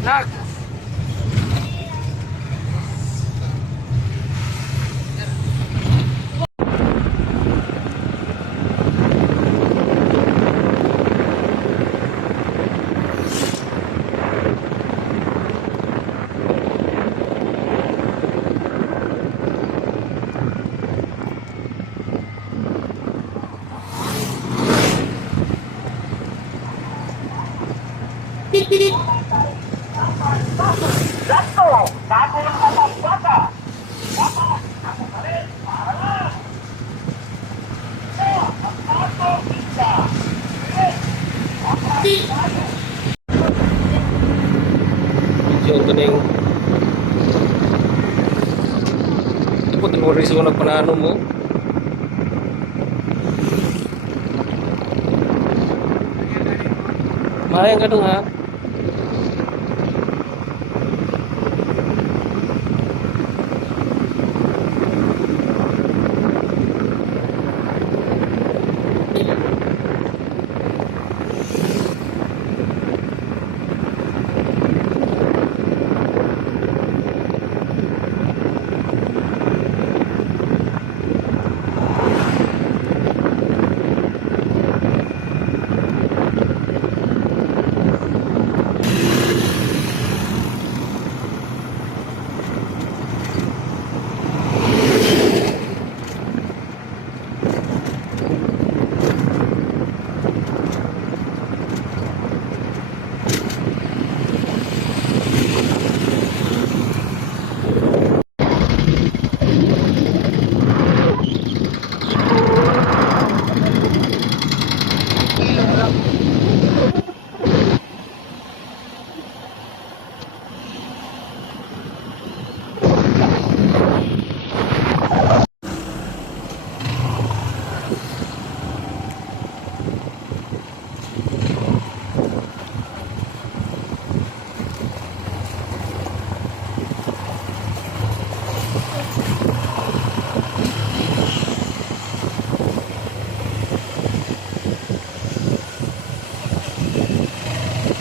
Nak. Yung kaning ipot ang oras yung nagpanano mo. Mayang ka ha.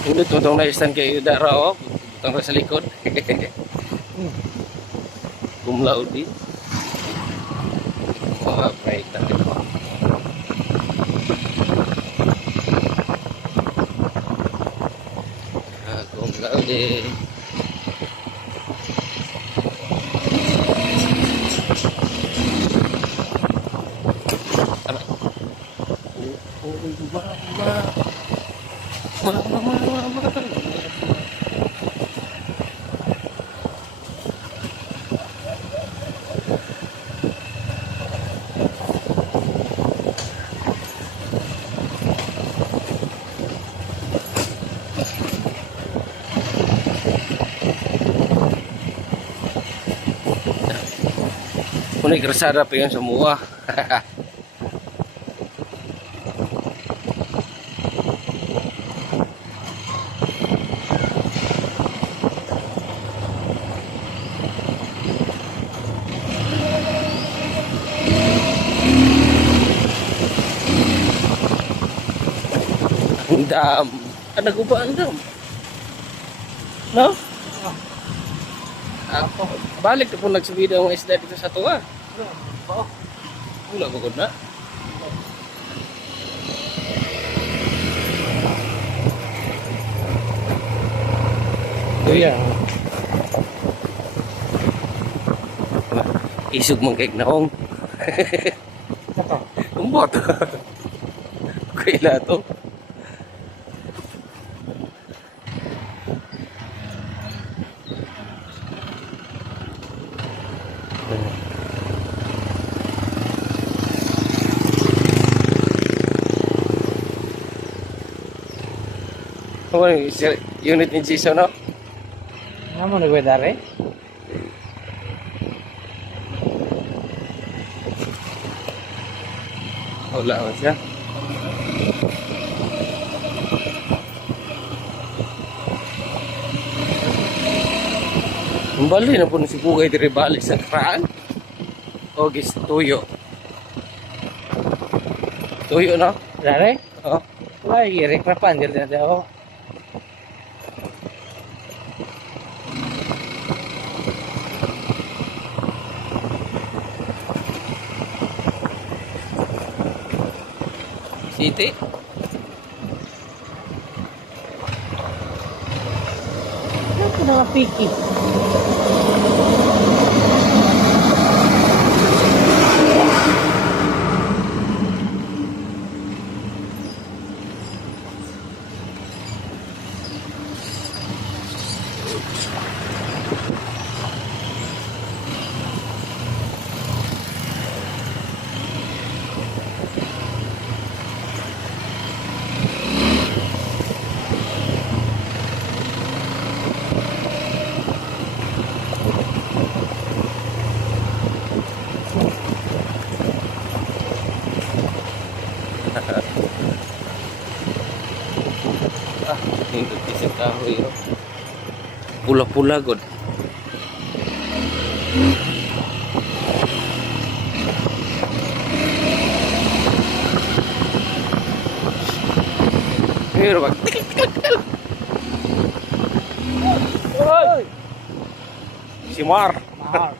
Hindi tutong na istan kayo dara o. Tutong sa likod. Kumlaw din. Mga break natin po. Kumlaw din. Kung nagkrasada pa yun sa mua. Ang dam. Ano ko ba ang dam? No? Ako, balik na po nagsubida ang isda dito sa tuwa. Wala ko na. Ito yan. Isog mong kek naong. Umbot. Kaila to. Ano unit ni Jason, no? Ano mo nagwedare? Wala ko siya. Ang bali na po na si Pugay dire balik sa kraan. Ogis, tuyo. Tuyo, no? Dare? Oo. Wala, i-rekrapan. Dito na ako. City. Ano po na piki? Ah, hindot isang kahoy. Oh. Pula-pula god. Pero bag. Oy! Si Mar. Mahal.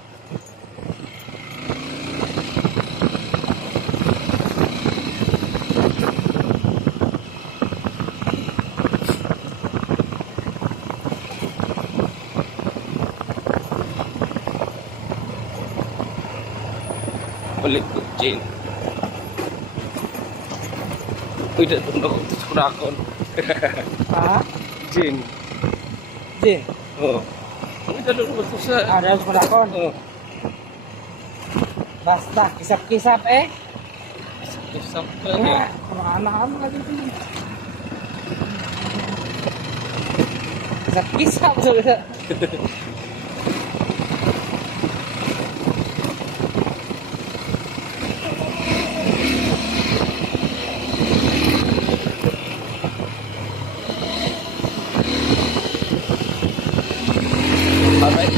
Balik ko, Jane. Uy, datun ako. Surakon. Ha? Jane. Din. Oo. Uy, datun ako sa... Ada harus melakon. Oo. Basta kisap-kisap eh. Isap ka niya. Anak-anak lagi tu. Kisap-kisap sudah. Alright.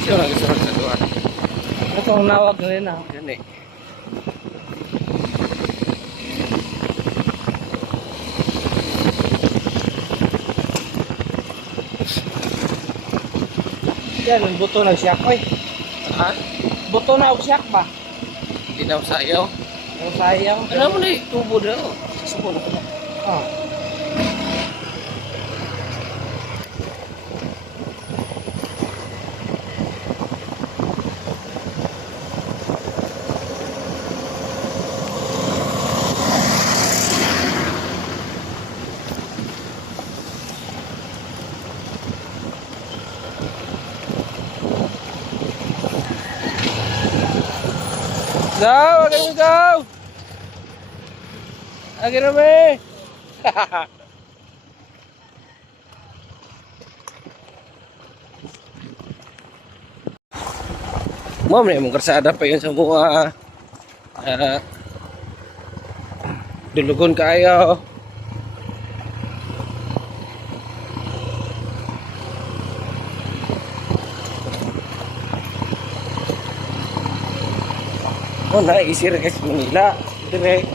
Siya lang gusto sa doon. Ito ang nawag na rin ah. Yan eh. Yan, ang buto na siyak ko eh. Ha? Buto na og siyak ba? Hindi na sayaw. Ang sayang. Alam mo na eh, tubo na ako. Subo na ko na. Ah. Go! Again, go! Again, Rame! Mom, na mong karsada pa yun sa mga dulugon kayo. Oh, naisir ka sa Manila. Dire.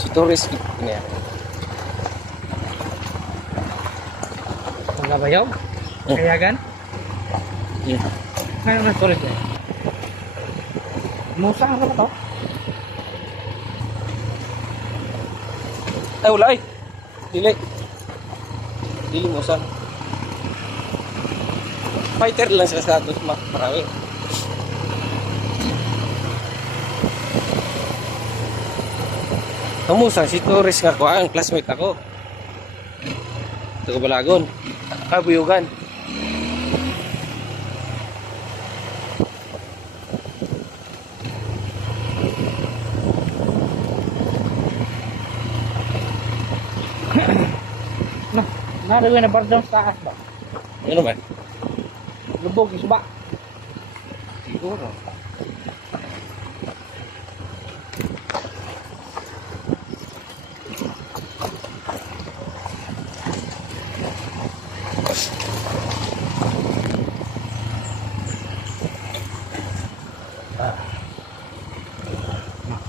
Si Torres niya. Magabayaw? Kayagan? Yeah. Ngayon na tuloy eh. Musa ka ba to? Ay, wala ay. Dili. Dili mo sa. Fighter lang sa status marami. Kamusta si Torres nga ko, ang classmate ako. Taga Balagon. Kabuyugan. Nah, naroon na bardang sa taas ba? Ano ba? Lubog, isuba. Siguro.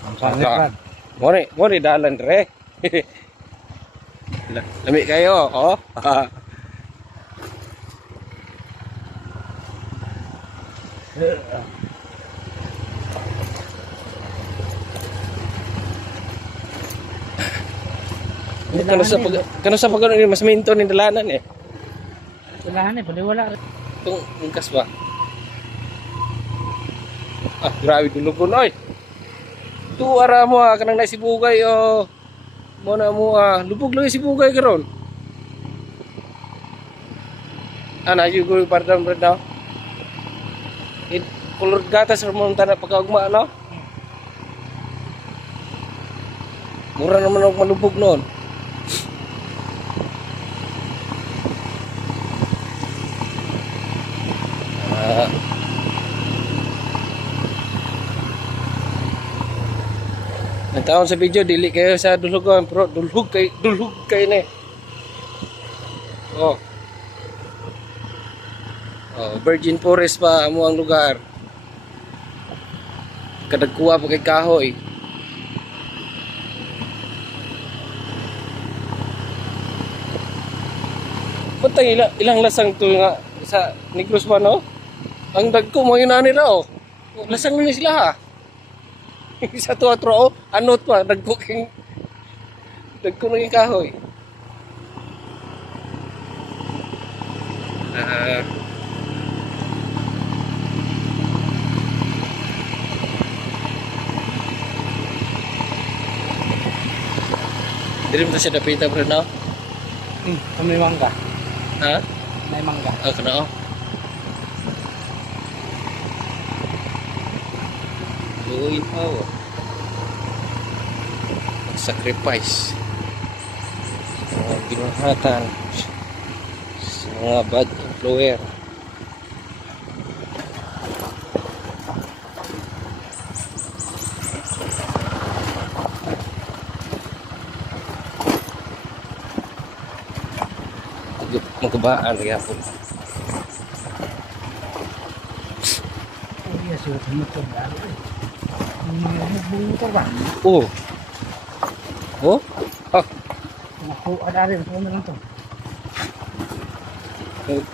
Ang sangit man. Mori dalan re. Lami kayo, oh. Kano sa pag mas minto ni dalanan eh. Kailangan eh, pwede wala rin. Itong ingkas ba? Ah, grabe dulugon oy. Tu ara mo kanang naisibugay oh. Mo na mo lubog lang sibugay karon. Ana yung guru pardam daw. It kulur gatas mo tanda pagkaugma no. Mura naman og malubog noon. Nagtaon sa video dili kayo sa dulugon pero dulhog kay ni. Oh. Oh, Virgin Forest pa amo ang lugar. Kadagkuha pa kay kahoy. Punta ilang lasang to nga sa Negros ba no? Ang dagko mo yun ani raw. Lasang na sila ha. Sa tuwa-tuwa, anot pa, dagko ng kahoy. Dili mo siya dapita bro, no? May mangga. Ha? May mangga. Ah, kana oh. Uy, oh. Sacrifice. Ginahatan sa mga bad employer. Magkabaan kaya po. Iya, surat motor baru. Motor ba? Oh. Oh? Ah, Ako, ada rin. Ano lang to?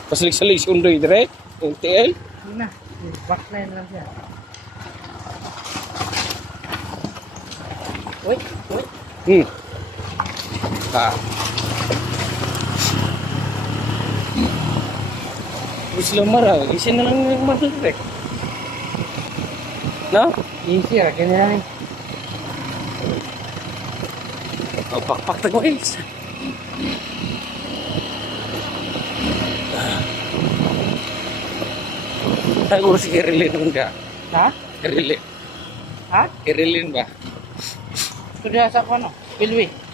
pasalik-salik si Undoy dire. Yung TL. Hindi na. Backline lang siya. Uy, uy. Ha. Terus lemar, isin na lang yung mahal direct. No? Easy, ganyan lang. Oh, pakpak tago guys. Tago si Erilin enggak? Ha? Erilin. Ha? Erilin ba? Sudah sa ano? Pilwi.